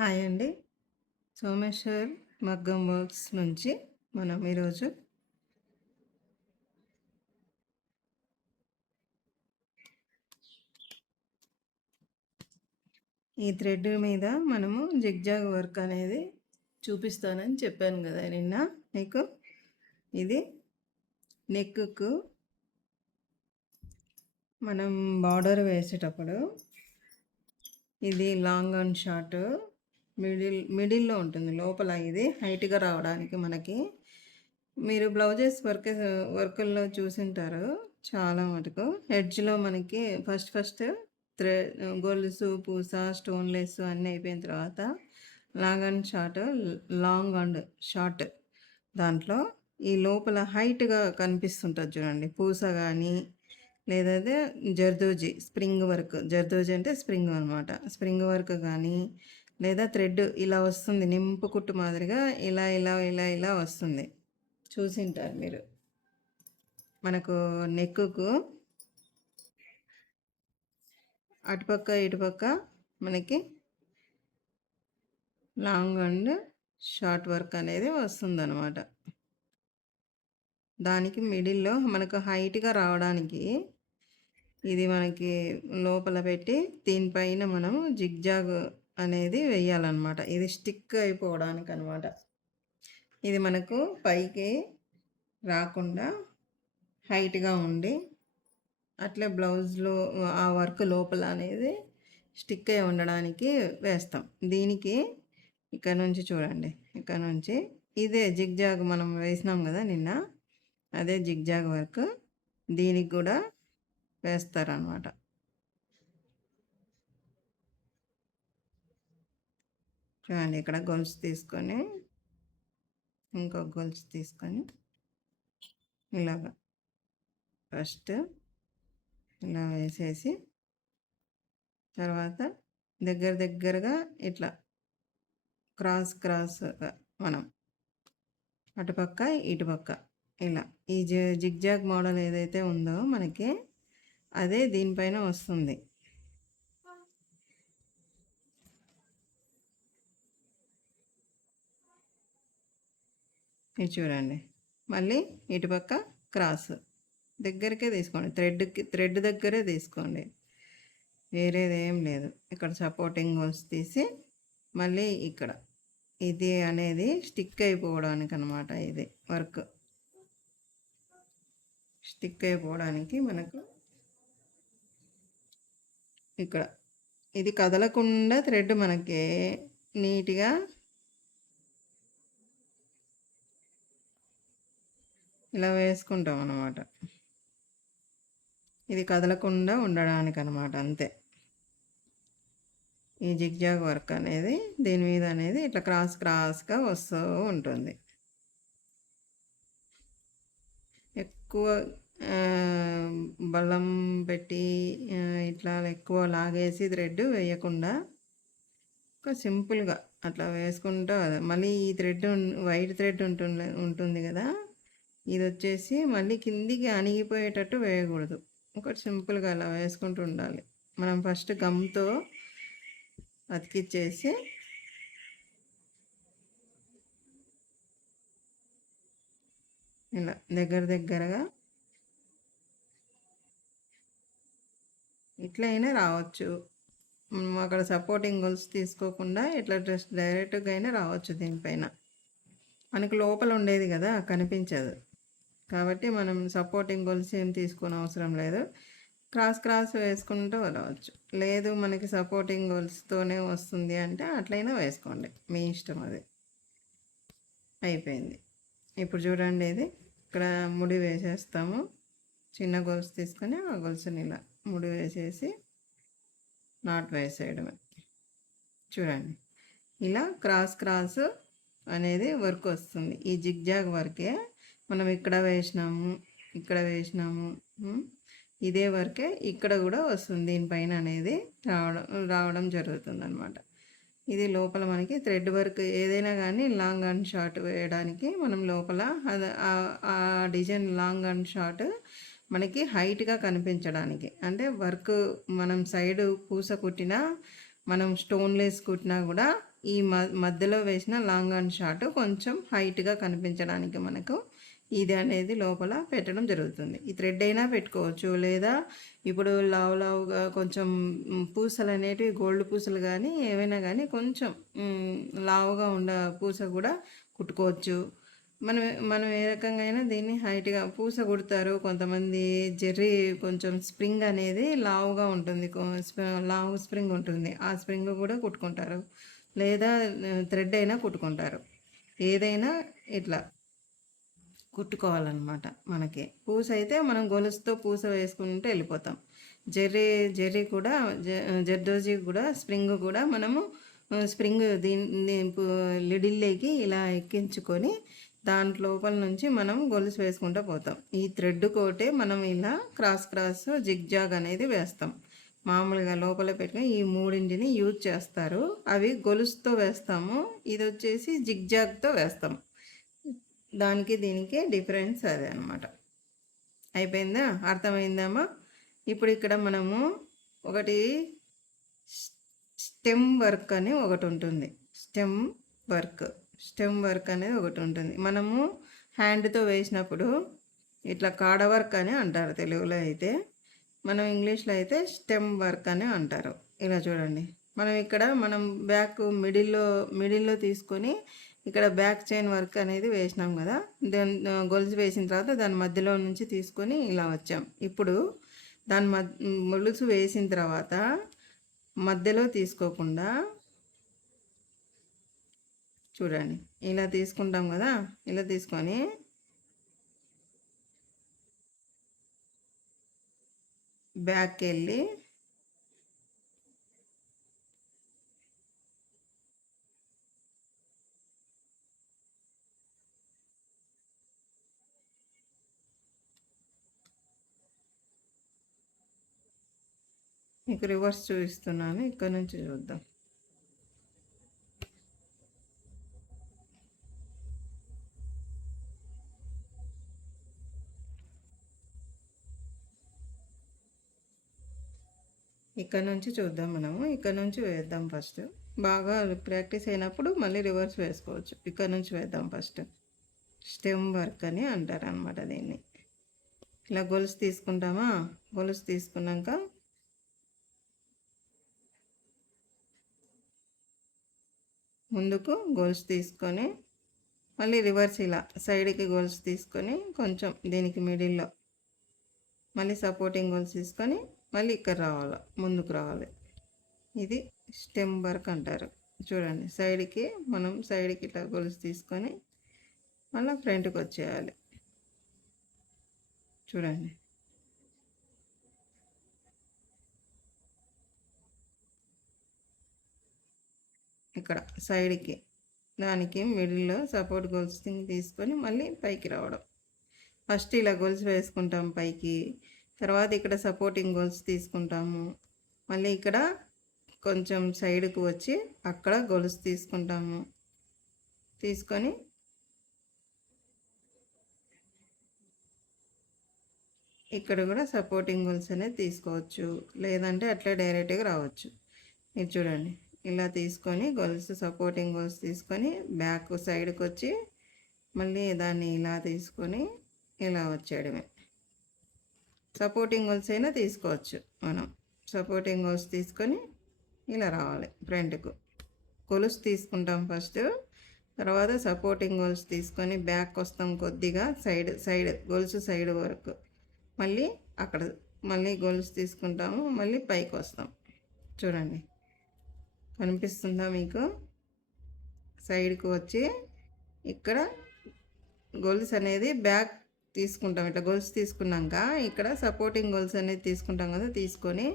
Hi అండి. సోమేశ్వర్ మగ్గం works నుంచి మనం ఈరోజు ఈ థ్రెడ్ మీద మనము జిగ్జాగ్ వర్క్ అనేది చూపిస్తానని చెప్పాను కదా నిన్న మీకు. ఇది నెక్కు మనం బార్డర్ వేసేటప్పుడు ఇది లాంగ్ అండ్ షార్ట్ మిడిల్లో ఉంటుంది. లోపల ఇది హైట్గా రావడానికి మనకి మీరు బ్లౌజెస్ వర్కుల్లో చూసింటారు చాలా మటుకు. ఎడ్జ్లో మనకి ఫస్ట్ గొలుసు పూస స్టోన్లెస్ అన్నీ అయిపోయిన తర్వాత లాంగ్ అండ్ షార్ట్ దాంట్లో ఈ లోపల హైట్గా కనిపిస్తుంటుంది చూడండి. పూస కానీ లేదంటే స్ప్రింగ్ వర్క్. జర్దోజీ అంటే స్ప్రింగ్ అనమాట. స్ప్రింగ్ వర్క్ కానీ లేదా థ్రెడ్ ఇలా వస్తుంది, నింపు కుట్టు మాదిరిగా ఇలా ఇలా ఇలా ఇలా వస్తుంది, చూసింటారు మీరు. మనకు నెక్కుకు అటుపక్క ఇటుపక్క మనకి లాంగ్ అండ్ షార్ట్ వర్క్ అనేది వస్తుందన్నమాట. దానికి మిడిల్లో మనకు హైట్గా రావడానికి ఇది మనకి లోపల పెట్టి దీనిపైన మనం జిగ్జాగ్ అనేది వేయాలన్నమాట. ఇది స్టిక్ అయిపోవడానికి అనమాట. ఇది మనకు పైకి రాకుండా హైట్గా ఉండి అట్లే బ్లౌజ్లో ఆ వర్క్ లోపల అనేది స్టిక్ అయి ఉండడానికి వేస్తాం. దీనికి ఇక్కడ నుంచి చూడండి, ఇక్కడ నుంచి ఇదే జిగ్జాగ్ మనం వేసినాం కదా నిన్న, అదే జిగ్జాగ్ వర్క్ దీనికి కూడా వేస్తారనమాట. చూడండి, ఇక్కడ గొలుసు తీసుకొని ఇంకొక గొలుసు తీసుకొని ఇలాగా ఫస్ట్ ఇలా వేసేసి తర్వాత దగ్గరగా ఇట్లా క్రాస్గా మనం అటుపక్క ఇటుపక్క ఇలా ఈ జిగ్జాగ్ మోడల్ ఏదైతే ఉందో మనకి అదే దీనిపైన వస్తుంది. ఇది చూడండి, మళ్ళీ ఇటుపక్క క్రాస్ దగ్గరికే తీసుకోండి, థ్రెడ్ దగ్గరే తీసుకోండి, వేరేది ఏం లేదు. ఇక్కడ సపోర్టింగ్ హోల్స్ తీసి మళ్ళీ ఇక్కడ ఇది అనేది స్టిక్ అయిపోవడానికి అనమాట. ఇది వర్క్ స్టిక్ అయిపోవడానికి మనకు ఇక్కడ ఇది కదలకుండా థ్రెడ్ మనకి నీట్గా ఇలా వేసుకుంటాం అన్నమాట. ఇది కదలకుండా ఉండడానికి అనమాట, అంతే. ఈ జిగ్జాగ్ వర్క్ అనేది దీని మీద అనేది ఇట్లా క్రాస్గా వస్తూ ఉంటుంది. ఎక్కువ బలం పెట్టి ఇట్లా ఎక్కువ లాగేసి థ్రెడ్ వేయకుండా ఒక సింపుల్గా అట్లా వేసుకుంటూ, మళ్ళీ ఈ థ్రెడ్ వైట్ థ్రెడ్ ఉంటుంది కదా, ఇది వచ్చేసి మళ్ళీ కిందికి అణిగిపోయేటట్టు వేయకూడదు. ఒకటి సింపుల్గా అలా వేసుకుంటూ ఉండాలి. మనం ఫస్ట్ గమ్తో అతికిచ్చేసి ఇలా దగ్గరగా ఇట్లయినా రావచ్చు. అక్కడ సపోర్టింగ్ గొలుసు తీసుకోకుండా ఇట్లా డైరెక్ట్గా అయినా రావచ్చు. దీనిపైన మనకు లోపల ఉండేది కదా, కనిపించదు కాబట్టి మనం సపోర్టింగ్ గొలుసు ఏం తీసుకునే అవసరం లేదు. క్రాస్ వేసుకుంటూ వెళ్ళవచ్చు. లేదు మనకి సపోర్టింగ్ గొలుసుతోనే వస్తుంది అంటే అట్లయినా వేసుకోండి, మీ ఇష్టం. అది అయిపోయింది. ఇప్పుడు చూడండి, ఇది ఇక్కడ ముడి వేసేస్తాము. చిన్న గొలుసు తీసుకొని ఆ గొలుసుని ఇలా ముడి వేసేసి నాట్ వేసేయడమే. చూడండి, ఇలా క్రాస్ అనేది వర్క్ వస్తుంది. ఈ జిగ్జాగ్ వర్కే మనం ఇక్కడ వేసినాము ఇదే వర్కే ఇక్కడ కూడా వస్తుంది. దీనిపైన అనేది రావడం జరుగుతుంది అనమాట. ఇది లోపల మనకి థ్రెడ్ వర్క్ ఏదైనా కానీ లాంగ్ అండ్ షార్ట్ వేయడానికి మనం లోపల ఆ డిజైన్ లాంగ్ అండ్ షార్ట్ మనకి హైట్గా కనిపించడానికి, అంటే వర్క్ మనం సైడ్ పూస కుట్టినా మనం స్టోన్లెస్ కుట్టినా కూడా ఈ మధ్యలో వేసిన లాంగ్ అండ్ షార్ట్ కొంచెం హైట్గా కనిపించడానికి మనకు ఇది అనేది లోపల పెట్టడం జరుగుతుంది. ఈ థ్రెడ్ అయినా పెట్టుకోవచ్చు, లేదా ఇప్పుడు లావుగా కొంచెం పూసలు అనేటివి గోల్డ్ పూసలు కానీ ఏవైనా కానీ కొంచెం లావుగా ఉన్న పూస కూడా కుట్టుకోవచ్చు. మనం మనం ఏ రకంగా అయినా దీన్ని హైట్గా పూస కుడతారు. కొంతమంది జెర్రీ కొంచెం స్ప్రింగ్ అనేది లావుగా ఉంటుంది, లావు స్ప్రింగ్ ఉంటుంది, ఆ స్ప్రింగ్ కూడా కుట్టుకుంటారు, లేదా థ్రెడ్ అయినా కుట్టుకుంటారు. ఏదైనా ఇట్లా కుట్టుకోవాలన్నమాట. మనకి పూస అయితే మనం గొలుసుతో పూస వేసుకుంటే వెళ్ళిపోతాం. జెర్రీ కూడా జర్దోజీ కూడా స్ప్రింగ్ కూడా మనము స్ప్రింగ్ దీన్ని లిడిల్లోకి ఇలా ఎక్కించుకొని దాంట్ లోపల నుంచి మనం గొలుసు వేసుకుంటూ పోతాం. ఈ థ్రెడ్ కోటే మనం ఇలా క్రాస్ జిగ్జాగ్ అనేది వేస్తాం. మామూలుగా లోపల పెట్టుకుని ఈ మూడింటిని యూజ్ చేస్తారు. అవి గొలుసుతో వేస్తాము, ఇది వచ్చేసి జిగ్జాగ్తో వేస్తాం. దానికి దీనికి డిఫరెన్స్ అదే అనమాట. అయిపోయిందా? అర్థమైందామా? ఇప్పుడు ఇక్కడ మనము ఒకటి స్టెమ్ వర్క్ అని ఒకటి ఉంటుంది. స్టెమ్ వర్క్ అనేది ఒకటి ఉంటుంది. మనము హ్యాండ్తో వేసినప్పుడు ఇట్లా కాడ వర్క్ అని అంటారు తెలుగులో అయితే, మనం ఇంగ్లీష్లో అయితే స్టెమ్ వర్క్ అని అంటారు. ఇలా చూడండి, మనం బ్యాక్ మిడిల్లో తీసుకొని ఇక్కడ బ్యాక్ చైన్ వర్క్ అనేది వేసినాం కదా, దాని గొలుసు వేసిన తర్వాత దాని మధ్యలో నుంచి తీసుకొని ఇలా వచ్చాం. ఇప్పుడు దాని గొలుసు వేసిన తర్వాత మధ్యలో తీసుకోకుండా చూడండి, ఇలా తీసుకుంటాం కదా, ఇలా తీసుకొని బ్యాక్కి వెళ్ళి మీకు రివర్స్ చూపిస్తున్నాను, ఇక్కడ నుంచి చూద్దాం. ఇక్కడ నుంచి చూద్దాం, మనము ఇక్కడ నుంచి వేద్దాం. ఫస్ట్ బాగా ప్రాక్టీస్ అయినప్పుడు మళ్ళీ రివర్స్ వేసుకోవచ్చు. ఇక్కడ నుంచి వేద్దాం. ఫస్ట్ స్టెమ్ వర్క్ అని అంటారు అనమాట దీన్ని. ఇలా గొలుసు తీసుకుంటామా, గొలుసు తీసుకున్నాక ముందుకు గొలుసు తీసుకొని మళ్ళీ రివర్స్ ఇలా సైడ్కి గొలుసు తీసుకొని కొంచెం దీనికి మిడిల్లో మళ్ళీ సపోర్టింగ్ గొలుసు తీసుకొని మళ్ళీ ఇక్కడ రావాలి, ముందుకు రావాలి. ఇది స్టెమ్ వర్క్ అంటారు. చూడండి, మనం సైడ్కి ఇట్లా గొలుసు తీసుకొని మళ్ళీ ఫ్రంట్కి వచ్చేయాలి. చూడండి, ఇక్కడ సైడ్కి దానికి మిడిల్లో సపోర్ట్ గొలుసు తీసుకొని మళ్ళీ పైకి రావడం. ఫస్ట్ ఇలా గొలుసు వేసుకుంటాం పైకి, తర్వాత ఇక్కడ సపోర్టింగ్ గొలుసు తీసుకుంటాము, మళ్ళీ ఇక్కడ కొంచెం సైడ్కు వచ్చి అక్కడ గొలుసు తీసుకుంటాము, తీసుకొని ఇక్కడ కూడా సపోర్టింగ్ గొలుసు అనేది తీసుకోవచ్చు, లేదంటే అట్లా డైరెక్ట్గా రావచ్చు. మీరు చూడండి, ఇలా తీసుకొని గొలుసు సపోర్టింగ్ గొలుసు తీసుకొని బ్యాక్ సైడ్కి వచ్చి మళ్ళీ దాన్ని ఇలా తీసుకొని ఇలా వచ్చేయడమే. సపోర్టింగ్ గొలుసు అయినా తీసుకోవచ్చు. మనం సపోర్టింగ్ గొలుసు తీసుకొని ఇలా రావాలి ఫ్రంట్కు. గొలుసు తీసుకుంటాం ఫస్ట్, తర్వాత సపోర్టింగ్ గొలుసు తీసుకొని బ్యాక్ వస్తాం కొద్దిగా సైడ్ గొలుసు సైడ్ వరకు, మళ్ళీ అక్కడ మళ్ళీ గొలుసు తీసుకుంటాము, మళ్ళీ పైకి వస్తాం. చూడండి, కనిపిస్తుందా మీకు? సైడ్కి వచ్చి ఇక్కడ గొలుసు అనేది బ్యాక్ తీసుకుంటాం. ఇట్లా గొలుసు తీసుకున్నాక ఇక్కడ సపోర్టింగ్ గొలుసు అనేది తీసుకుంటాం కదా, తీసుకొని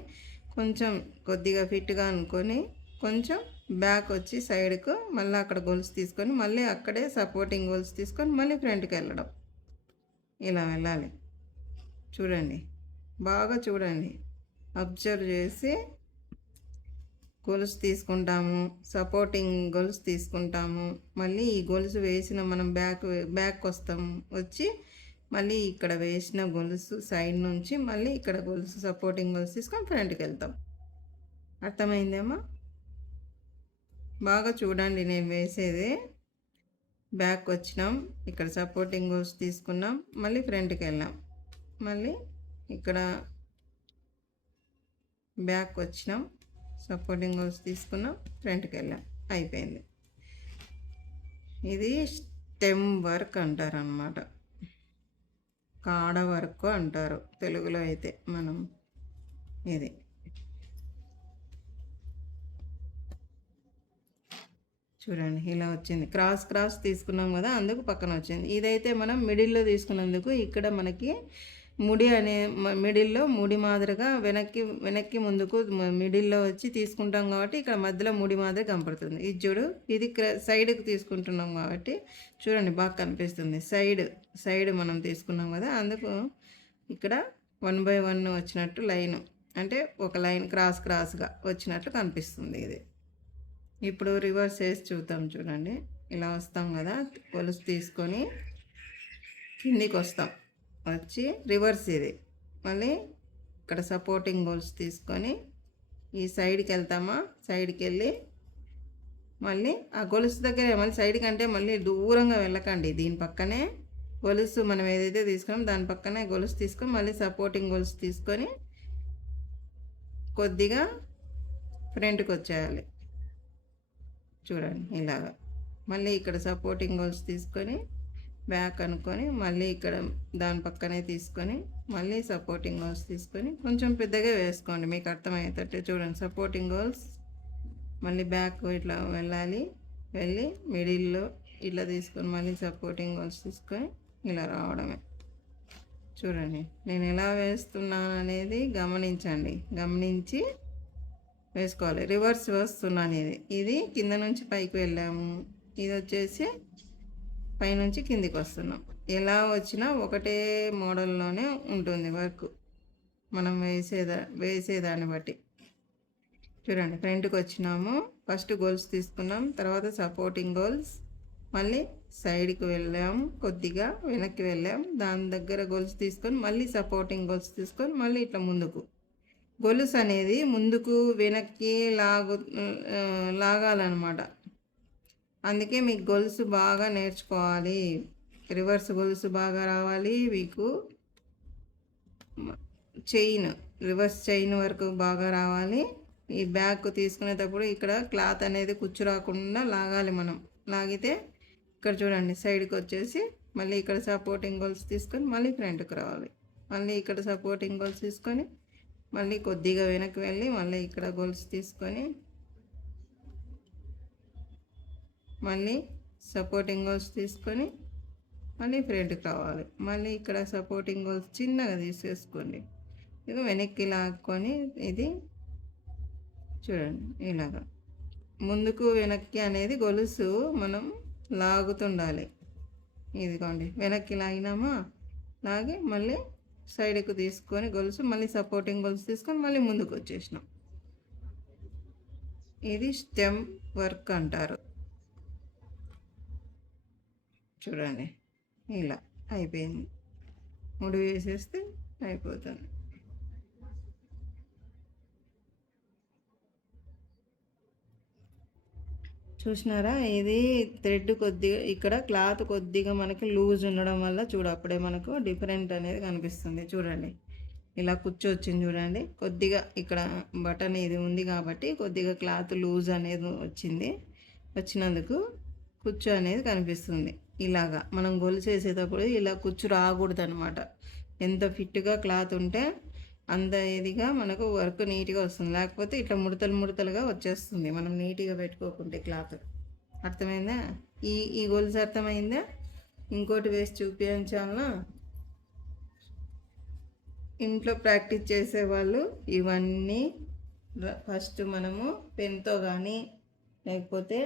కొంచెం కొద్దిగా ఫిట్గా అనుకొని కొంచెం బ్యాక్ వచ్చి సైడ్కు మళ్ళీ అక్కడ గొలుసు తీసుకొని మళ్ళీ అక్కడే సపోర్టింగ్ గొలుసు తీసుకొని మళ్ళీ ఫ్రంట్కి వెళ్ళడం. ఇలా వెళ్ళాలి. చూడండి, బాగా చూడండి, అబ్జర్వ్ చేసి గొలుసు తీసుకుంటాము, సపోర్టింగ్ గొలుసు తీసుకుంటాము, మళ్ళీ ఈ గొలుసు వేసిన మనం బ్యాక్ వస్తాము, వచ్చి మళ్ళీ ఇక్కడ వేసిన గొలుసు సైడ్ నుంచి మళ్ళీ ఇక్కడ గొలుసు సపోర్టింగ్ గొలుసు తీసుకొని ఫ్రంట్కి వెళ్తాం. అర్థమైందేమో? బాగా చూడండి నేను వేసేది. బ్యాక్ వచ్చినాం, ఇక్కడ సపోర్టింగ్ గోల్స్ తీసుకున్నాం, మళ్ళీ ఫ్రంట్కి వెళ్ళాం, మళ్ళీ ఇక్కడ బ్యాక్ వచ్చినాం, సపోర్టింగ్ గోల్స్ తీసుకున్నాం, ఫ్రంట్కి వెళ్ళాం, అయిపోయింది. ఇది స్టెమ్ వర్క్ అంటారు అన్నమాట, కాడ వర్క్ అంటారు తెలుగులో అయితే. మనం ఇది చూడండి ఇలా వచ్చింది, క్రాస్ క్రాస్ తీసుకున్నాం కదా అందుకు పక్కన వచ్చింది. ఇదైతే మనం మిడిల్లో తీసుకున్నందుకు ఇక్కడ మనకి ముడి అనే మిడిల్లో ముడి మాదిరిగా వెనక్కి వెనక్కి ముందుకు మిడిల్లో వచ్చి తీసుకుంటాం కాబట్టి ఇక్కడ మధ్యలో ముడి మాదిరి కనపడుతుంది. ఇది చూడు, ఇది సైడ్కి తీసుకుంటున్నాం కాబట్టి చూడండి బాగా కనిపిస్తుంది. సైడ్ మనం తీసుకున్నాం కదా అందుకు ఇక్కడ 1 by 1 వచ్చినట్టు లైన్, అంటే ఒక లైన్ క్రాస్ క్రాస్గా వచ్చినట్లు కనిపిస్తుంది. ఇది ఇప్పుడు రివర్స్ వేసి చూద్దాం. చూడండి ఇలా వస్తాం కదా, కొలుసు తీసుకొని కిందికి వస్తాం, వచ్చి రివర్స్ ఇది మళ్ళీ ఇక్కడ సపోర్టింగ్ గోల్స్ తీసుకొని ఈ సైడ్కి వెళ్తామా, సైడ్కి వెళ్ళి మళ్ళీ ఆ గొలుసు దగ్గర, మళ్ళీ సైడ్కి అంటే మళ్ళీ దూరంగా వెళ్ళకండి, దీని పక్కనే గొలుసు మనం ఏదైతే తీసుకున్నాం దాని పక్కనే గొలుసు తీసుకొని మళ్ళీ సపోర్టింగ్ గొలుసు తీసుకొని కొద్దిగా ఫ్రంట్కి వచ్చేయాలి. చూడండి ఇలాగా మళ్ళీ ఇక్కడ సపోర్టింగ్ గోల్స్ తీసుకొని బ్యాక్ అనుకొని మళ్ళీ ఇక్కడ దాని పక్కనే తీసుకొని మళ్ళీ సపోర్టింగ్ గోల్స్ తీసుకొని కొంచెం పెద్దగా వేసుకోండి మీకు అర్థమయ్యేటట్టు. చూడండి సపోర్టింగ్ గోల్స్ మళ్ళీ బ్యాక్ ఇట్లా వెళ్ళాలి, వెళ్ళి మిడిల్లో ఇట్లా తీసుకొని మళ్ళీ సపోర్టింగ్ గోల్స్ తీసుకొని ఇలా రావడమే. చూడండి నేను ఎలా వేస్తున్నాను అనేది గమనించండి, గమనించి వేసుకోవాలి. రివర్స్ వస్తున్నాను, ఇది కింద నుంచి పైకి వెళ్ళాము, ఇది వచ్చేసి పైనుంచి కిందికి వస్తున్నాం. ఎలా వచ్చినా ఒకటే మోడల్లోనే ఉంటుంది వర్క్ మనం వేసేదాన్ని బట్టి. చూడండి ఫ్రంట్కి వచ్చినాము, ఫస్ట్ గోల్స్ తీసుకున్నాం, తర్వాత సపోర్టింగ్ గోల్స్, మళ్ళీ సైడ్కి వెళ్ళాము, కొద్దిగా వెనక్కి వెళ్ళాం, దాని దగ్గర గోల్స్ తీసుకొని మళ్ళీ సపోర్టింగ్ గోల్స్ తీసుకొని మళ్ళీ ఇట్లా ముందుకు. గొలుసు అనేది ముందుకు వెనక్కి లాగాలన్నమాట. అందుకే మీకు గొలుసు బాగా నేర్చుకోవాలి, రివర్స్ గొలుసు బాగా రావాలి మీకు, రివర్స్ చైన్ వరకు బాగా రావాలి. ఈ బ్యాక్ తీసుకునేటప్పుడు ఇక్కడ క్లాత్ అనేది కుచ్చు రాకుండా లాగాలి మనం. లాగితే ఇక్కడ చూడండి సైడ్కి వచ్చేసి మళ్ళీ ఇక్కడ సపోర్టింగ్ గోల్స్ తీసుకొని మళ్ళీ ఫ్రంట్కి రావాలి, మళ్ళీ ఇక్కడ సపోర్టింగ్ గోల్స్ తీసుకొని మళ్ళీ కొద్దిగా వెనక్కి వెళ్ళి మళ్ళీ ఇక్కడ గోల్స్ తీసుకొని మళ్ళీ సపోర్టింగ్ గోల్స్ తీసుకొని మళ్ళీ ఫ్రంట్కి రావాలి, మళ్ళీ ఇక్కడ సపోర్టింగ్ గోల్స్ చిన్నగా తీసేసుకోండి, ఇక వెనక్కి లాక్కొని ఇది చూడండి ఇలాగా ముందుకు వెనక్కి అనేది గొలుసు మనం లాగుతుండాలి. ఇదిగోండి వెనక్కి లాగినామా, లాగి మళ్ళీ సైడ్కి తీసుకొని గొలుసు మళ్ళీ సపోర్టింగ్ గొలుసు తీసుకొని మళ్ళీ ముందుకు వచ్చేసినాం. ఇది స్టెమ్ వర్క్ అంటారు. చూడండి ఇలా అయిపోయింది, ముడి వేసేస్తే అయిపోతుంది. చూసినారా, ఇది థ్రెడ్ కొద్దిగా ఇక్కడ క్లాత్ కొద్దిగా మనకి లూజ్ ఉండడం వల్ల అప్పుడే మనకు డిఫరెంట్ అనేది కనిపిస్తుంది. చూడండి ఇలా కుచ్చు వచ్చింది చూడండి, కొద్దిగా ఇక్కడ బటన్ ఇది ఉంది కాబట్టి కొద్దిగా క్లాత్ లూజ్ అనేది వచ్చినందుకు కుచ్చు అనేది కనిపిస్తుంది. ఇలాగా మనం గొలుసు వేసేటప్పుడు ఇలా కుచ్చు రాకూడదు అనమాట. ఎంత ఫిట్గా క్లాత్ ఉంటే అంత ఇదిగా మనకు వర్క్ నీట్గా వస్తుంది, లేకపోతే ఇట్లా ముడతలుగా వచ్చేస్తుంది మనం నీట్గా పెట్టుకోకుంటే క్లాత్. అర్థమైందా? ఈ గొలుసు అర్థమైందా? ఇంకోటి వేసి చూపించాలన్నా, ఇంట్లో ప్రాక్టీస్ చేసేవాళ్ళు ఇవన్నీ ఫస్ట్ మనము పెన్తో కానీ లేకపోతే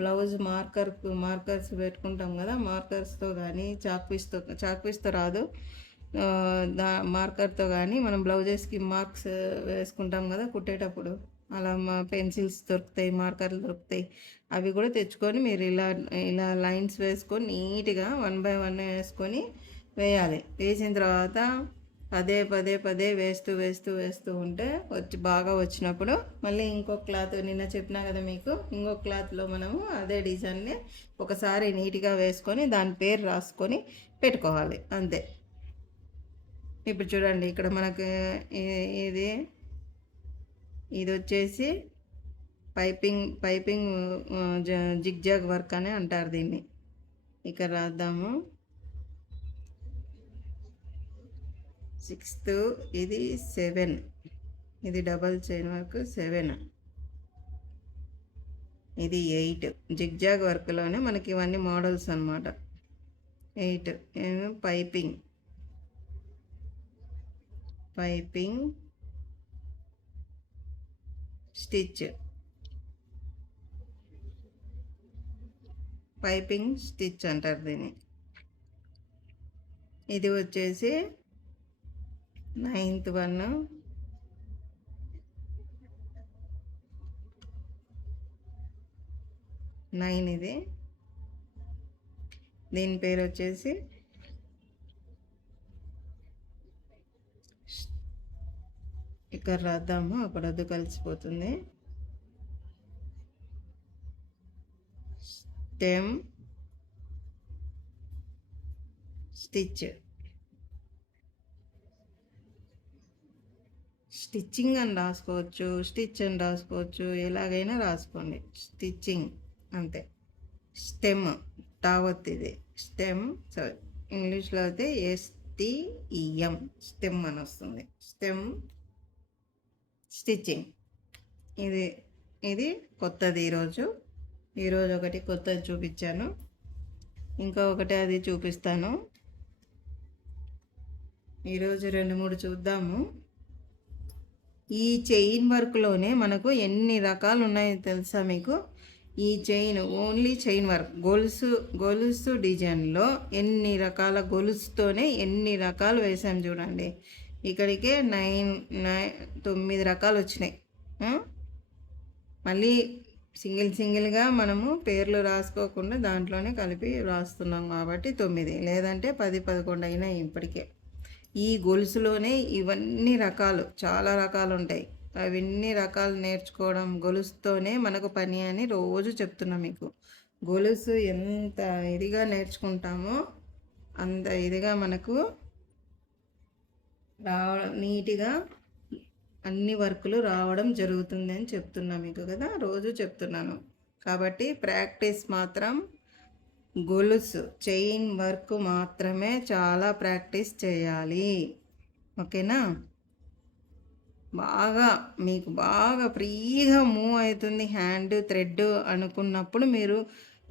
బ్లౌజ్ మార్కర్స్ పెట్టుకుంటాం కదా, మార్కర్స్తో కానీ చాక్పీస్తో రాదు, మార్కర్తో కానీ మనం బ్లౌజెస్కి మార్క్స్ వేసుకుంటాం కదా కుట్టేటప్పుడు, అలా పెన్సిల్స్ దొరుకుతాయి, మార్కర్లు దొరుకుతాయి, అవి కూడా తెచ్చుకొని మీరు ఇలా లైన్స్ వేసుకొని నీట్గా 1 by 1 వేసుకొని వేయాలి. వేసిన తర్వాత పదే పదే పదే వేస్తూ వేస్తూ వేస్తూ ఉంటే బాగా వచ్చినప్పుడు మళ్ళీ ఇంకొక క్లాత్, నిన్న చెప్పినా కదా మీకు, ఇంకొక క్లాత్లో మనము అదే డిజైన్ని ఒకసారి నీట్గా వేసుకొని దాని పేరు రాసుకొని పెట్టుకోవాలి అంతే. ఇప్పుడు చూడండి, ఇక్కడ మనకు ఇది ఇది వచ్చేసి పైపింగ్ జిగ్జాగ్ వర్క్ అని అంటారు దీన్ని. ఇక్కడ రాద్దాము 6th, ఇది 7, ఇది డబల్ చైన్ వర్క్ 7, ఇది 8. జిగ్జాగ్ వర్క్లోనే మనకి ఇవన్నీ మోడల్స్ అన్నమాట. 8 పైపింగ్ స్టిచ్, పైపింగ్ స్టిచ్ అంటారు దీన్ని. ఇది వచ్చేసి 9th 1, ఇది దీని పేరు వచ్చేసి ఇక్కడ రాద్దాము, అప్పుడు అది కలిసిపోతుంది. స్టెమ్ స్టిచ్, స్టిచ్చింగ్ అని రాసుకోవచ్చు, స్టిచ్ అని రాసుకోవచ్చు, ఎలాగైనా రాసుకోండి. స్టిచ్చింగ్ అంతే. స్టెమ్ టావత్, ఇది స్టెమ్. సో ఇంగ్లీష్లో అయితే STEM స్టెమ్ అని వస్తుంది. Stem stitching. ఇది కొత్తది. ఈరోజు ఒకటి కొత్తది చూపించాను, ఇంకా ఒకటి అది చూపిస్తాను. ఈరోజు 2-3 చూద్దాము. ఈ చైన్ వర్క్లోనే మనకు ఎన్ని రకాలు ఉన్నాయో తెలుసా మీకు? ఈ చైన్, ఓన్లీ చైన్ వర్క్, గొలుసు డిజైన్లో ఎన్ని రకాల గొలుసుతోనే ఎన్ని రకాలు వేసాం చూడండి. ఇక్కడికే 9 రకాలు వచ్చినాయి. మళ్ళీ సింగిల్గా మనము పేర్లు రాసుకోకుండా దాంట్లోనే కలిపి రాస్తున్నాం కాబట్టి 9, లేదంటే 10-11 అయినాయి ఇప్పటికే. ఈ గొలుసులోనే ఇవన్నీ రకాలు, చాలా రకాలు ఉంటాయి. అవన్నీ రకాలు నేర్చుకోవడం గొలుసుతోనే మనకు పని అని రోజు చెప్తున్నా మీకు. గొలుసు ఎంత ఇదిగా నేర్చుకుంటామో అంత ఇదిగా మనకు నీట్గా అన్ని వర్కులు రావడం జరుగుతుంది అని చెప్తున్నా మీకు కదా, రోజు చెప్తున్నాను. కాబట్టి ప్రాక్టీస్ మాత్రం గొలుసు చైన్ వర్క్ మాత్రమే చాలా ప్రాక్టీస్ చేయాలి. ఓకేనా? మీకు బాగా ఫ్రీగా మూవ్ అవుతుంది హ్యాండ్, థ్రెడ్ అనుకున్నప్పుడు మీరు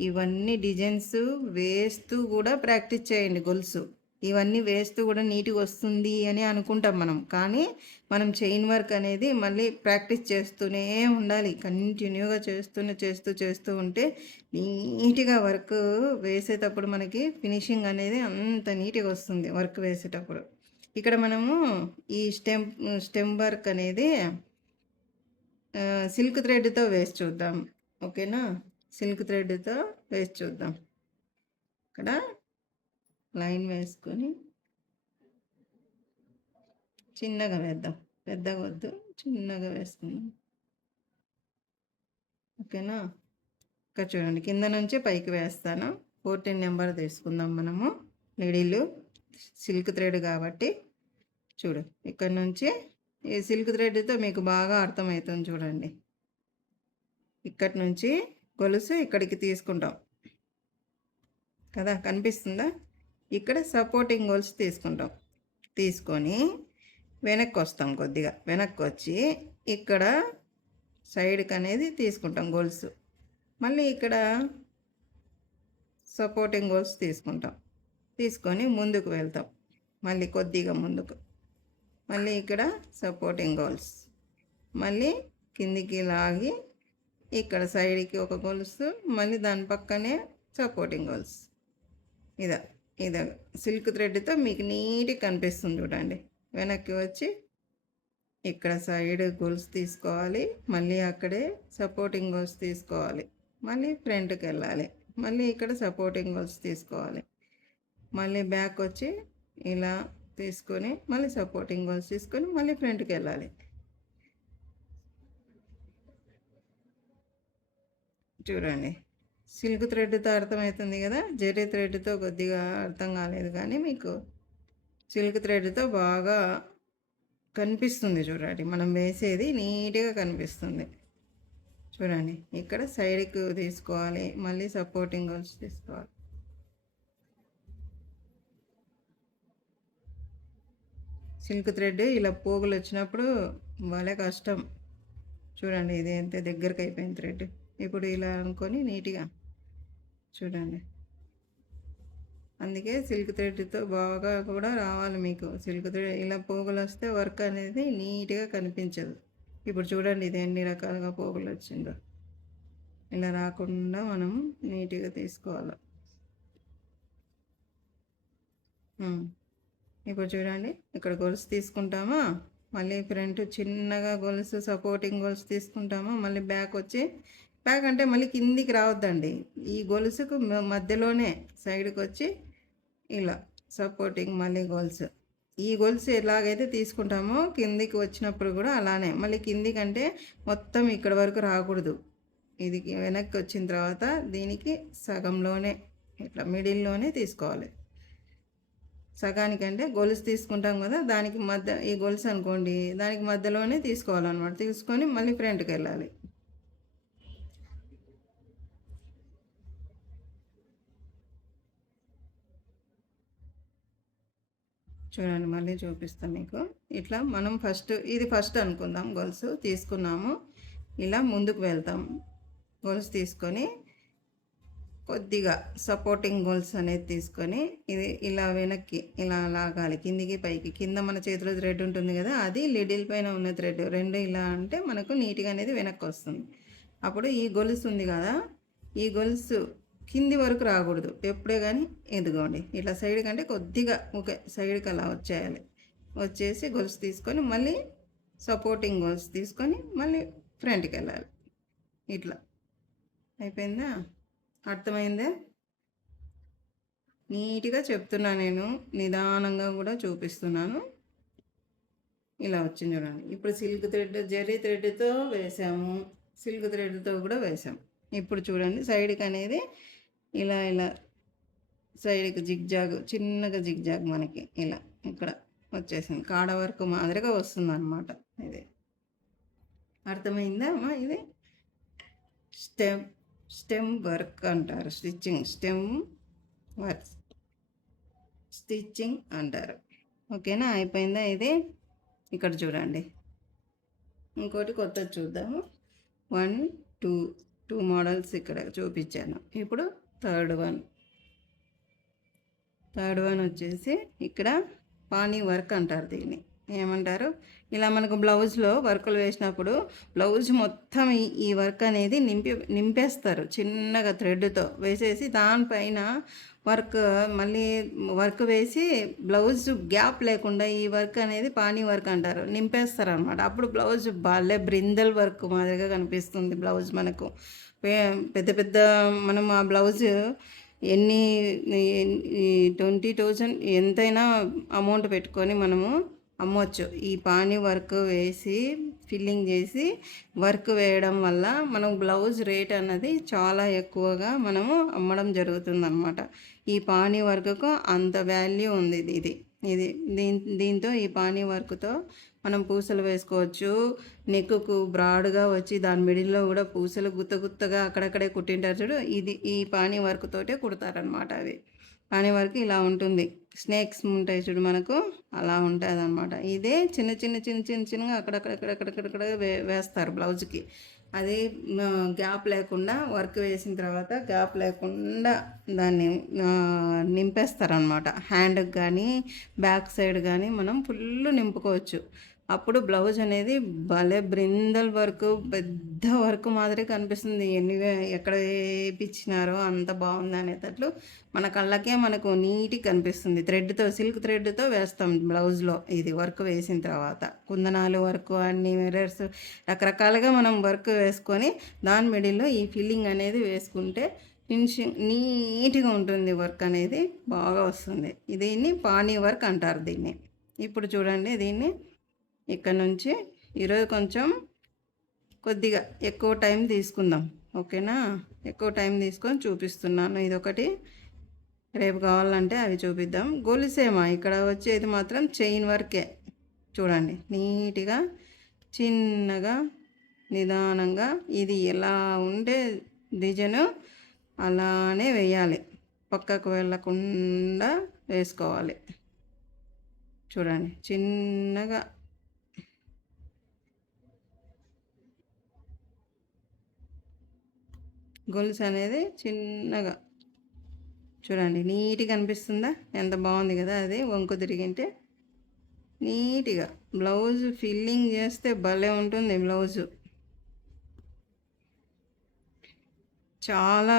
ఇవన్నీ డిజైన్స్ వేస్తూ కూడా ప్రాక్టీస్ చేయండి. గొలుసు ఇవన్నీ వేస్తూ కూడా నీట్గా వస్తుంది అని అనుకుంటాం మనం, కానీ మనం చైన్ వర్క్ అనేది మళ్ళీ ప్రాక్టీస్ చేస్తూనే ఉండాలి. కంటిన్యూగా చేస్తూ ఉంటే నీట్గా వర్క్ వేసేటప్పుడు మనకి ఫినిషింగ్ అనేది అంత నీట్గా వస్తుంది వర్క్ వేసేటప్పుడు. ఇక్కడ మనము ఈ స్టెమ్ వర్క్ అనేది సిల్క్ థ్రెడ్తో వేసి చూద్దాం. ఓకేనా? సిల్క్ థ్రెడ్తో వేసి చూద్దాం. ఇక్కడ లైన్ వేసుకొని చిన్నగా వేద్దాం, పెద్దగా వద్దు, చిన్నగా వేసుకుందాం. ఓకేనా? ఇక్కడ చూడండి, కింద నుంచి పైకి వేస్తాను. 14 నెంబర్ తీసుకుందాం మనము. నీడిలు సిల్క్ థ్రెడ్ కాబట్టి చూడు, ఇక్కడ నుంచి ఈ సిల్క్ థ్రెడ్తో మీకు బాగా అర్థమవుతుంది. చూడండి, ఇక్కడి నుంచి గొలుసు ఇక్కడికి తీసుకుంటాం కదా, కనిపిస్తుందా? ఇక్కడ సపోర్టింగ్ గొలుసు తీసుకొని వెనక్కి వస్తాం. కొద్దిగా వెనక్కి వచ్చి ఇక్కడ సైడ్కి అనేది తీసుకుంటాం గొలుసు. మళ్ళీ ఇక్కడ సపోర్టింగ్ గొలుసు తీసుకొని ముందుకు వెళ్తాం. మళ్ళీ కొద్దిగా ముందుకు, మళ్ళీ ఇక్కడ సపోర్టింగ్ గొలుసు, మళ్ళీ కిందికి లాగి ఇక్కడ సైడ్కి ఒక గొలుసు, మళ్ళీ దాని పక్కనే సపోర్టింగ్ గొలుసు. ఇదా సిల్క్ థ్రెడ్తో మీకు నీట్గా కనిపిస్తుంది. చూడండి, వెనక్కి వచ్చి ఇక్కడ సైడ్ గొలుసు తీసుకోవాలి, మళ్ళీ అక్కడే సపోర్టింగ్ గొలుసు తీసుకోవాలి, మళ్ళీ ఫ్రంట్కి వెళ్ళాలి, మళ్ళీ ఇక్కడ సపోర్టింగ్ గొలుసు తీసుకోవాలి, మళ్ళీ బ్యాక్ వచ్చి ఇలా తీసుకొని మళ్ళీ సపోర్టింగ్ గోల్స్ తీసుకొని మళ్ళీ ఫ్రంట్కి వెళ్ళాలి. చూడండి, సిల్క్ థ్రెడ్తో అర్థమవుతుంది కదా, జెర్రీ థ్రెడ్తో కొద్దిగా అర్థం కాలేదు కానీ మీకు సిల్క్ థ్రెడ్తో బాగా కనిపిస్తుంది. చూడండి, మనం వేసేది నీట్గా కనిపిస్తుంది. చూడండి, ఇక్కడ సైడ్కి తీసుకోవాలి, మళ్ళీ సపోర్టింగ్ గోల్స్ తీసుకోవాలి. సిల్క్ థ్రెడ్ ఇలా పోగులు వచ్చినప్పుడు భలే కష్టం. చూడండి, ఇది ఎంత దగ్గరకు అయిపోయింది థ్రెడ్. ఇప్పుడు ఇలా అనుకొని నీట్గా చూడండి. అందుకే సిల్క్ థ్రెడ్తో బాగా కూడా రావాలి మీకు. సిల్క్ థ్రెడ్ ఇలా పోగులు వస్తే వర్క్ అనేది నీట్గా కనిపించదు. ఇప్పుడు చూడండి, ఇది ఎన్ని రకాలుగా పోగులు వచ్చిందో. ఇలా రాకుండా మనం నీట్గా తీసుకోవాలి. ఇప్పుడు చూడండి, ఇక్కడ గొలుసు తీసుకుంటామా, మళ్ళీ ఫ్రంట్ చిన్నగా గొలుసు సపోర్టింగ్ గొలుసు తీసుకుంటామా, మళ్ళీ బ్యాక్ వచ్చి, బ్యాక్ అంటే మళ్ళీ కిందికి రావద్దండి, ఈ గొలుసుకు మధ్యలోనే సైడ్కి వచ్చి ఇలా సపోర్టింగ్ మళ్ళీ గొలుసు. ఈ గొలుసు ఎలాగైతే తీసుకుంటామో కిందికి వచ్చినప్పుడు కూడా అలానే మళ్ళీ కిందికి అంటే మొత్తం ఇక్కడ వరకు రాకూడదు. ఇది వెనక్కి వచ్చిన తర్వాత దీనికి సగంలోనే ఇట్లా మిడిల్లోనే తీసుకోవాలి. సగానికంటే గొలుసు తీసుకుంటాం కదా, దానికి మధ్య ఈ గొలుసు అనుకోండి, దానికి మధ్యలోనే తీసుకోవాలన్నమాట. తీసుకొని మళ్ళీ ఫ్రంట్కి వెళ్ళాలి. చూడండి, మళ్ళీ చూపిస్తాను మీకు. ఇట్లా మనం ఇది ఫస్ట్ అనుకుందాం, గొలుసు తీసుకున్నాము, ఇలా ముందుకు వెళ్తాం. గొలుసు తీసుకొని కొద్దిగా సపోర్టింగ్ గోల్స్ అనేది తీసుకొని ఇది ఇలా వెనక్కి ఇలా లాగాలి, కిందికి పైకి. కింద మన చేతిలో థ్రెడ్ ఉంటుంది కదా, అది లిడిల్ పైన ఉన్న థ్రెడ్ రెండు ఇలా అంటే మనకు నీట్గా అనేది వెనక్కి వస్తుంది. అప్పుడు ఈ గొలుసు ఉంది కదా, ఈ గొలుసు కింది వరకు రాకూడదు ఎప్పుడే కానీ. ఎదుగోండి, ఇట్లా సైడ్ కంటే కొద్దిగా ఓకే సైడ్కి అలా వచ్చేయాలి. వచ్చేసి గొలుసు తీసుకొని మళ్ళీ సపోర్టింగ్ గొలుసు తీసుకొని మళ్ళీ ఫ్రంట్కి వెళ్ళాలి. ఇట్లా అయిపోయిందా? అర్థమైందే? నీట్గా చెప్తున్నా, నేను నిదానంగా కూడా చూపిస్తున్నాను. ఇలా వచ్చింది చూడండి. ఇప్పుడు సిల్క్ థ్రెడ్ జెర్రీ థ్రెడ్తో వేసాము, సిల్క్ థ్రెడ్తో కూడా వేసాము. ఇప్పుడు చూడండి, సైడ్కి అనేది ఇలా ఇలా సైడ్కి జిగ్జాగ్, చిన్నగా జిగ్జాగ్ మనకి ఇలా ఇక్కడ వచ్చేసింది. కాడ వరకు మాదిరిగా వస్తుంది అన్నమాట. ఇది అర్థమైందా అమ్మా? ఇది స్టెమ్ వర్క్ అంటారు, స్టెమ్ వర్క్ స్టిచ్చింగ్ అంటారు. ఓకేనా? అయిపోయిందా ఇది? ఇక్కడ చూడండి, ఇంకోటి కొత్తది చూద్దాము. 1 2 మోడల్స్ ఇక్కడ చూపించాను. ఇప్పుడు థర్డ్ వన్ వచ్చేసి ఇక్కడ పానీ వర్క్ అంటారు. దీన్ని ఏమంటారు? ఇలా మనకు బ్లౌజ్లో వర్కులు వేసినప్పుడు బ్లౌజ్ మొత్తం ఈ వర్క్ అనేది నింపేస్తారు చిన్నగా థ్రెడ్తో వేసేసి, దానిపైన మళ్ళీ వర్క్ వేసి బ్లౌజ్ గ్యాప్ లేకుండా ఈ వర్క్ అనేది పానీ వర్క్ అంటారు, నింపేస్తారు అనమాట. అప్పుడు బ్లౌజ్ భలే బ్రిందల్ వర్క్ మాదిరిగా కనిపిస్తుంది. బ్లౌజ్ మనకు పెద్ద పెద్ద మనం ఆ బ్లౌజ్ 20,000 ఎంతైనా అమౌంట్ పెట్టుకొని మనము అమ్మవచ్చు. ఈ పానీ వర్క్ వేసి ఫిల్లింగ్ చేసి వర్క్ వేయడం వల్ల మనం బ్లౌజ్ రేట్ అన్నది చాలా ఎక్కువగా మనము అమ్మడం జరుగుతుందన్నమాట. ఈ పానీ వర్క్కు అంత వాల్యూ ఉంది. దీంతో ఈ పానీ వర్క్తో మనం పూసలు వేసుకోవచ్చు. నెక్కుకు బ్రాడ్గా వచ్చి దాని మిడిల్లో కూడా పూసలు గుత్తగా అక్కడక్కడే కుట్టింటారు చూడు, ఈ పానీ వర్క్ తోటే కుడతారనమాట. అవి పానీ వర్క్ ఇలా ఉంటుంది. స్నేక్స్ ఉంటాయి చూడు మనకు, అలా ఉంటుంది అనమాట. ఇదే చిన్నగా అక్కడక్కడ వేస్తారు బ్లౌజ్కి. అది గ్యాప్ లేకుండా వర్క్ వేసిన తర్వాత గ్యాప్ లేకుండా దాన్ని నింపేస్తారనమాట. హ్యాండ్కి కానీ బ్యాక్ సైడ్ కానీ మనం ఫుల్ నింపుకోవచ్చు. అప్పుడు బ్లౌజ్ అనేది భలే బ్రిందల్ వర్క్, పెద్ద వర్క్ మాదిరి కనిపిస్తుంది. ఎక్కడ వేయించినారో అంత బాగుంది అనేటట్లు మన కళ్ళకే మనకు నీట్గా కనిపిస్తుంది. సిల్క్ థ్రెడ్తో వేస్తాం బ్లౌజ్లో. ఇది వర్క్ వేసిన తర్వాత కుందనాలు వర్క్, అన్ని మిర్రర్స్ రకరకాలుగా మనం వర్క్ వేసుకొని దాని మిడిల్లో ఈ ఫిల్లింగ్ అనేది వేసుకుంటే ఫినిషింగ్ నీట్గా ఉంటుంది, వర్క్ అనేది బాగా వస్తుంది. దీన్ని పానీ వర్క్ అంటారు దీన్ని. ఇప్పుడు చూడండి, దీన్ని ఇక్కడ నుంచి ఈరోజు కొంచెం కొద్దిగా ఎక్కువ టైం తీసుకుందాం, ఓకేనా? ఎక్కువ టైం తీసుకొని చూపిస్తున్నాను. ఇదొకటి, రేపు కావాలంటే అవి చూపిద్దాం. గొలుసేమా ఇక్కడ వచ్చేది మాత్రం చైన్ వర్కే. చూడండి, నీట్గా చిన్నగా నిదానంగా ఇది ఎలా ఉండే డిజైను అలానే వేయాలి, పక్కకు వెళ్ళకుండా వేసుకోవాలి. చూడండి, చిన్నగా గొలుసు అనేది చిన్నగా చూడండి, నీట్గా అనిపిస్తుందా? ఎంత బాగుంది కదా, అది వంకు తిరిగింటే నీట్గా. బ్లౌజ్ ఫిల్లింగ్ చేస్తే భలే ఉంటుంది బ్లౌజు, చాలా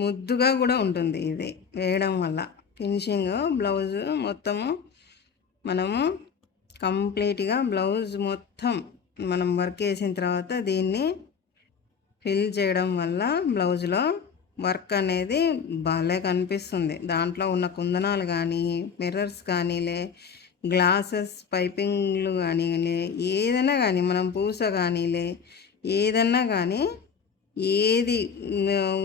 ముద్దుగా కూడా ఉంటుంది ఇది వేయడం వల్ల. ఫినిషింగ్ బ్లౌజు మొత్తము మనము కంప్లీట్గా బ్లౌజ్ మొత్తం మనం వర్క్ వేసిన తర్వాత దీన్ని ఫిల్ చేయడం వల్ల బ్లౌజ్లో వర్క్ అనేది భలే కనిపిస్తుంది. దాంట్లో ఉన్న కుందనాలు కానీ, మిర్రర్స్ కానీలే, గ్లాసెస్ పైపింగ్లు కానీలే, ఏదైనా కానీ, మనం పూస కానీలే, ఏదన్నా కానీ ఏది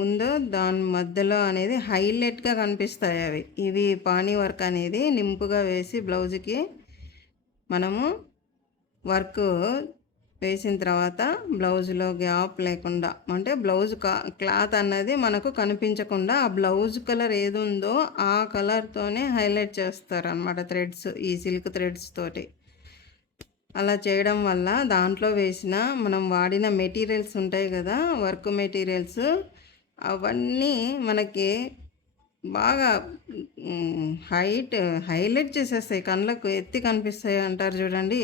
ఉందో దాని మధ్యలో అనేది హైలైట్గా కనిపిస్తాయి అవి. ఇవి పానీ వర్క్ అనేది నింపుగా వేసి బ్లౌజ్కి మనము వర్క్ వేసిన తర్వాత బ్లౌజ్లో గ్యాప్ లేకుండా, అంటే బ్లౌజ్ క్లాత్ అన్నది మనకు కనిపించకుండా ఆ బ్లౌజ్ కలర్ ఏది ఉందో ఆ కలర్తోనే హైలైట్ చేస్తారు అన్నమాట థ్రెడ్స్, ఈ సిల్క్ థ్రెడ్స్ తోటి. అలా చేయడం వల్ల దాంట్లో వేసిన మనం వాడిన మెటీరియల్స్ ఉంటాయి కదా, వర్క్ మెటీరియల్స్, అవన్నీ మనకి బాగా హైలైట్ చేసేస్తాయి, కళ్ళకు ఎత్తి కనిపిస్తాయి అంటారు చూడండి,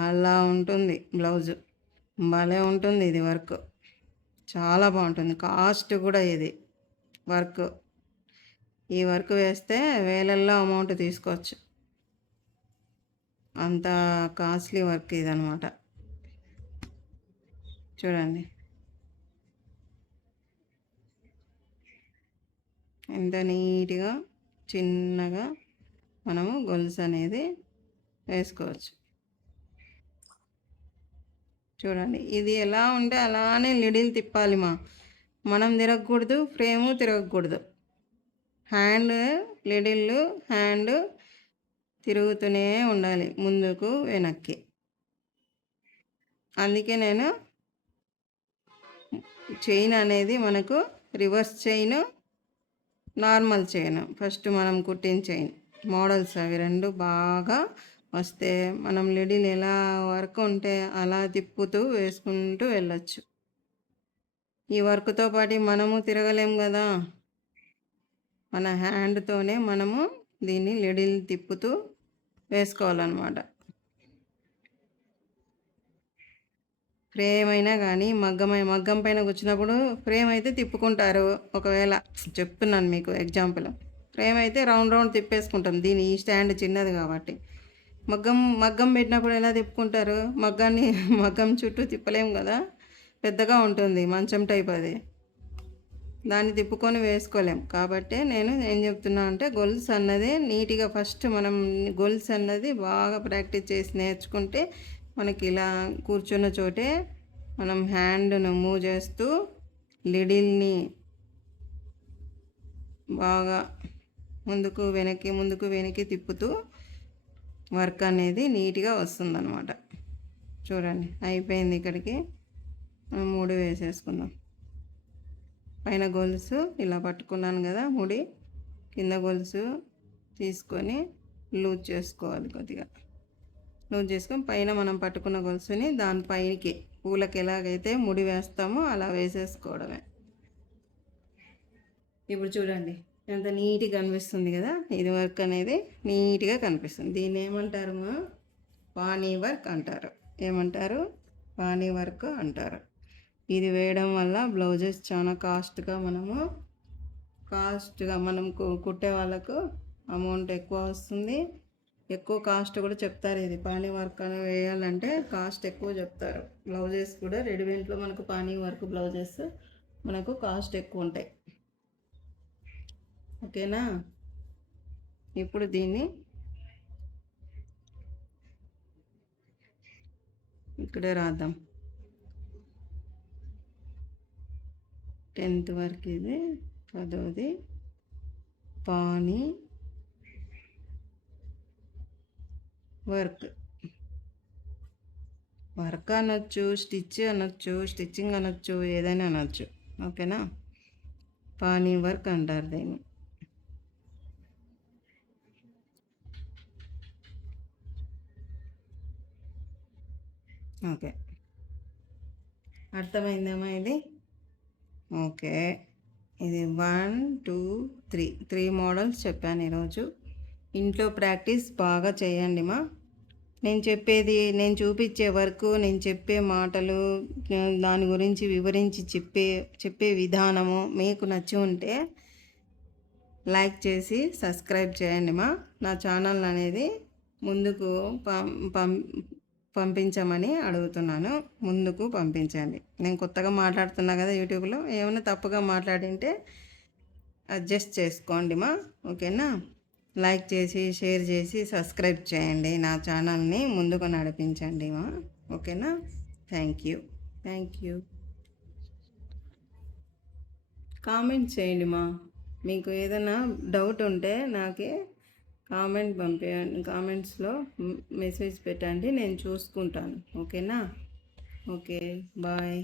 అలా ఉంటుంది బ్లౌజు. భలే ఉంటుంది ఇది వర్క్, చాలా బాగుంటుంది. కాస్ట్ కూడా ఇది వర్క్, ఈ వర్క్ వేస్తే వేలల్లో అమౌంట్ తీసుకోవచ్చు, అంత కాస్ట్లీ వర్క్ ఇదనమాట. చూడండి ఎంత నీట్గా చిన్నగా మనము గొలుసు అనేది వేసుకోవచ్చు. చూడండి, ఇది ఎలా ఉంటే అలానే లిడిల్ తిప్పాలి, మనం తిరగకూడదు, ఫ్రేము తిరగకూడదు. హ్యాండ్ లిడిల్ హ్యాండ్ తిరుగుతూనే ఉండాలి ముందుకు వెనక్కి. అందుకే నేను చైన్ అనేది మనకు reverse chain, normal chain, first మనం కుట్టిన చైన్ మోడల్స్ అవి రెండు బాగా వస్తే మనం లిడిల్ ఎలా వర్క్ ఉంటే అలా తిప్పుతూ వేసుకుంటూ వెళ్ళచ్చు. ఈ వర్క్తో పాటు మనము తిరగలేం కదా, మన హ్యాండ్తోనే మనము దీన్ని లిడిల్ తిప్పుతూ వేసుకోవాలన్నమాట. ఫ్రేమ్ అయినా కానీ మగ్గం పైన కూర్చున్నప్పుడు ఫ్రేమ్ అయితే తిప్పుకుంటారు, ఒకవేళ చెప్తున్నాను మీకు ఎగ్జాంపుల్. ఫ్రేమ్ అయితే రౌండ్ తిప్పేసుకుంటాం, దీని ఈ స్టాండ్ చిన్నది కాబట్టి. మగ్గం పెట్టినప్పుడు ఎలా తిప్పుకుంటారు, మగ్గం చుట్టూ తిప్పలేము కదా, పెద్దగా ఉంటుంది మంచం టైప్, అది దాన్ని తిప్పుకొని వేసుకోలేం. కాబట్టి నేను ఏం చెప్తున్నా అంటే గొలుసు అన్నది నీట్గా ఫస్ట్ మనం గొలుసు అన్నది బాగా ప్రాక్టీస్ చేసి నేర్చుకుంటే మనకి ఇలా కూర్చున్న చోటే మనం హ్యాండ్ను మూవ్ చేస్తూ లిడిల్ని బాగా ముందుకు వెనక్కి తిప్పుతూ వర్క్ అనేది నీట్గా వస్తుందన్నమాట. చూడండి, అయిపోయింది. ఇక్కడికి మనం 3 వేసేసుకుందాం. పైన గొలుసు ఇలా పట్టుకున్నాను కదా, ముడి కింద గొలుసు తీసుకొని లూజ్ చేసుకోవాలి, కొద్దిగా లూజ్ చేసుకొని పైన మనం పట్టుకున్న గొలుసుని దానిపైకి పూలకి ఎలాగైతే ముడి వేస్తామో అలా వేసేసుకోవడమే. ఇప్పుడు చూడండి ఎంత నీట్గా కనిపిస్తుంది కదా, ఇది వర్క్ అనేది నీట్గా కనిపిస్తుంది. దీన్ని ఏమంటారు, పానీ వర్క్ అంటారు. ఏమంటారు, పానీ వర్క్ అంటారు. ఇది వేయడం వల్ల బ్లౌజెస్ చాలా కాస్ట్గా మనం కుట్టే వాళ్ళకు అమౌంట్ ఎక్కువ వస్తుంది, ఎక్కువ కాస్ట్ కూడా చెప్తారు. ఇది పానీ వర్క్ అని వేయాలంటే కాస్ట్ ఎక్కువ చెప్తారు. బ్లౌజెస్ కూడా రెడీమేడ్లో మనకు పానీ వర్క్ బ్లౌజెస్ మనకు కాస్ట్ ఎక్కువ ఉంటాయి. ఓకేనా? ఇప్పుడు దీన్ని ఇక్కడే రాద్దాం. 10th వరకు ఇది, 10ది పానీ వర్క్. వర్క్ అనొచ్చు, స్టిచ్ అనొచ్చు, స్టిచ్చింగ్ అనొచ్చు, ఏదైనా అనొచ్చు. ఓకేనా? పానీ వర్క్ అంటారు దీన్ని. ఓకే, అర్థమైందమ్మా ఇది? ఓకే, ఇది 1 2 3 మోడల్స్ చెప్పాను ఈరోజు. ఇంట్లో ప్రాక్టీస్ బాగా చేయండి మా. నేను చెప్పేది, నేను చూపించే వర్క్, నేను చెప్పే మాటలు, దాని గురించి వివరించి చెప్పే విధానము మీకు నచ్చి ఉంటే లైక్ చేసి సబ్స్క్రైబ్ చేయండి మా. నా ఛానల్ అనేది ముందుకు పంపించమని అడుగుతున్నాను. ముందుకు పంపించండి. నేను కొత్తగా మాట్లాడుతున్నా కదా యూట్యూబ్లో, ఏమైనా తప్పుగా మాట్లాడింటే అడ్జస్ట్ చేసుకోండి మా. ఓకేనా? లైక్ చేసి, షేర్ చేసి, సబ్స్క్రైబ్ చేయండి. నా ఛానల్ని ముందుకు నడిపించండి మా. ఓకేనా? Thank you. కామెంట్ చేయండి మా. మీకు ఏదైనా డౌట్ ఉంటే నాకే కామెంట్స్లో మెసేజ్ పెట్టండి, నేను చూసుకుంటాను. ఓకేనా? Okay, bye.